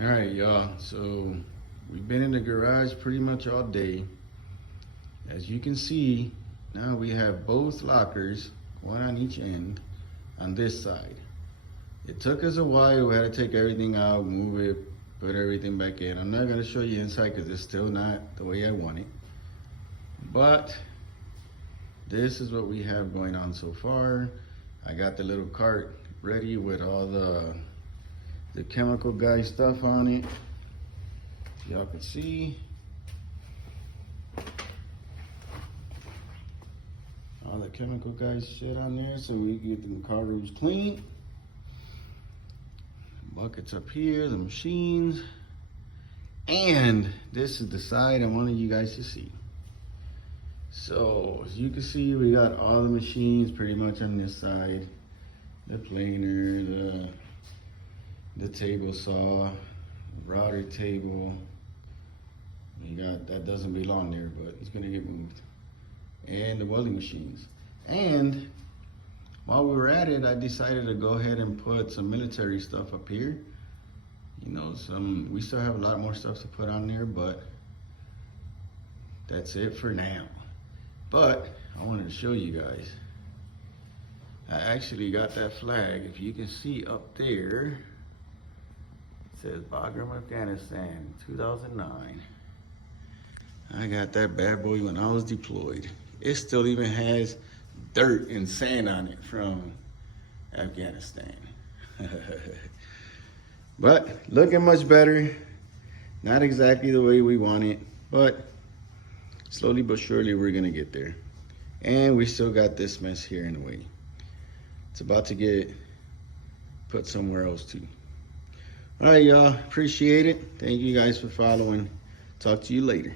All right, y'all. So we've been in the garage pretty much all day. As you can see, now we have both lockers, one on each end, on this side. It took us a while. We had to take everything out, move it, put everything back in. I'm not gonna show you inside because it's still not the way I want it. But this is what we have going on so far. I got the little cart ready with all the chemical guy stuff on it. Y'all can see all the chemical guys shit on there so we can get the car rooms clean. Buckets up here, the machines, and this is the side I wanted you guys to see. So as you can see, we got all the machines pretty much on this side. The planer, the table saw, router table. You got, that doesn't belong there, but it's gonna get moved. And the welding machines. And while we were at it, I decided to go ahead and put some military stuff up here. You know, we still have a lot more stuff to put on there, but that's it for now. But I wanted to show you guys. I actually got that flag. If you can see up there, it says Bagram, Afghanistan, 2009. I got that bad boy when I was deployed. It still even has dirt and sand on it from Afghanistan. But looking much better. Not exactly the way we want it, but slowly but surely we're gonna get there. And we still got this mess here in the way. It's about to get put somewhere else too. All right, y'all, appreciate it. Thank you guys for following. Talk to you later.